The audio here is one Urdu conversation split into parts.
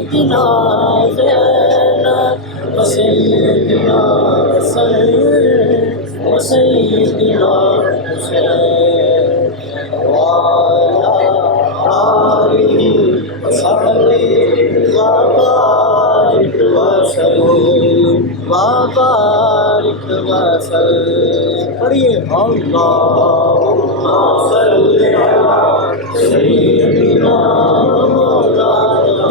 سیدتنا زینب و سیدنا حسین و سیدنا حسین وعلی آلہ وصحبہ وبارک وسلم وبارک وسلم. پڑھیے اللہم صلی علی سیدنا مولانا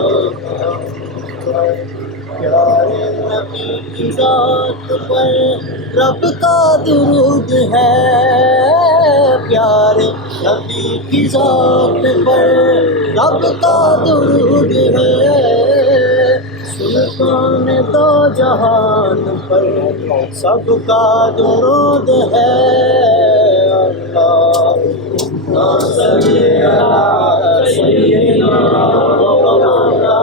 پیارے نبی کی ذات پر رب کا درود ہے. پیارے نبی کی ذات پر رب کا درود ہے. سلطان دو جہان پر سب کا درود ہے. اللہم صلی علی سیدنا مولانا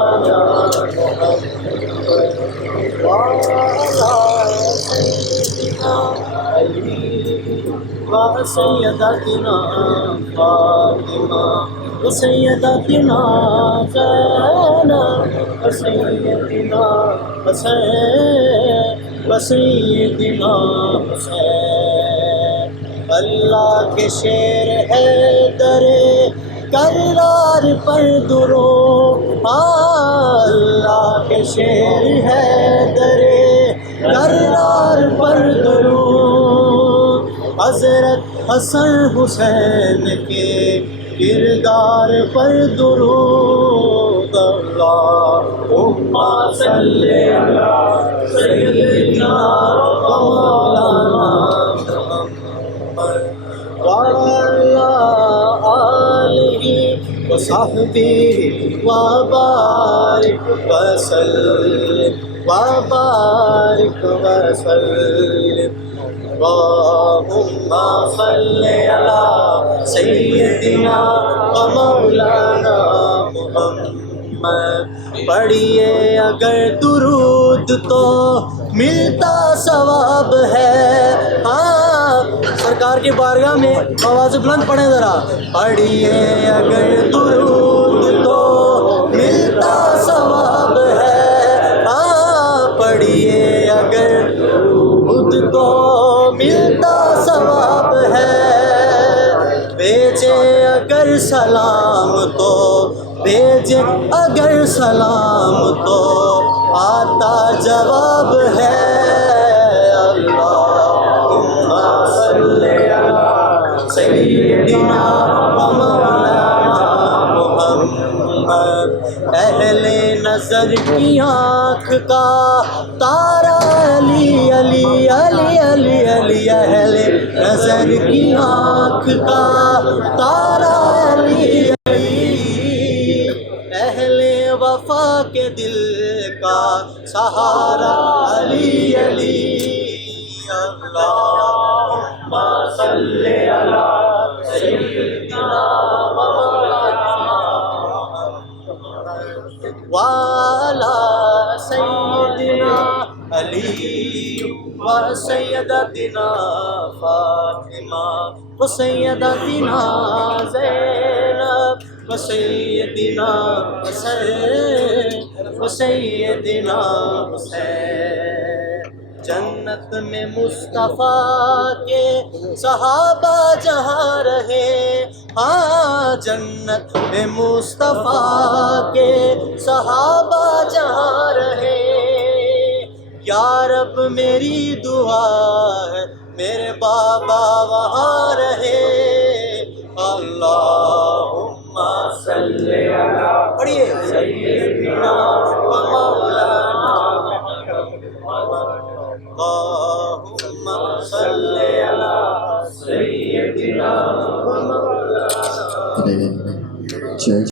وعلی سیدنا علی وسیدتنا فاطمہ وسیدتنا زینب وسیدنا حسین وسیدنا حسین. اللہ کے شیر ہے درے کرار پر درود. اللہ کے شیر ہے درے کرار پر درود. حضرت حسن حسین کے کردار پر درود. اللہم صلی علی سیدنا مولانا محمد وعلی آلہ وصحبہ وبارک وسلم وبارک وسلم. اللہم صلی علی سیدنا مولانا محمد. پڑھیے اگر درود تو ملتا ثواب ہے. ہاں سرکار کی بارگاہ میں آواز بلند پڑھیں ذرا. پڑھیے اگر درود تو ملتا ثواب ہے. ہاں پڑھیے اگر درود تو ملتا ثواب ہے. بھیجے اگر سلام تو بھیجے اگر سلام تو آتا جواب ہے. اللہم صلی علی سیدنا مولانا محمد. اہل نظر کی آنکھ کا تارا علی علی علی علی علی. اہل نظر کی آنکھ کا تارا علی علی. اہل وفا کے دل کا سہارا علی علی. اللہم صلی علی سیدنا مولانا وعلی سیدنا علی وسیدتنا فاطمہ وسیدتنا زینب وسیدنا حسین وسیدنا حسین. جنت میں مصطفیٰ کے صحابہ جہاں رہے. ہاں جنت میں مصطفیٰ کے صحابہ جہاں رہے. یا رب میری دعا ہے میرے بابا وہاں رہے. اللہم صلی علی پڑھیے سیدنا مولانا اللہم صلی علی سیدنا مولانا.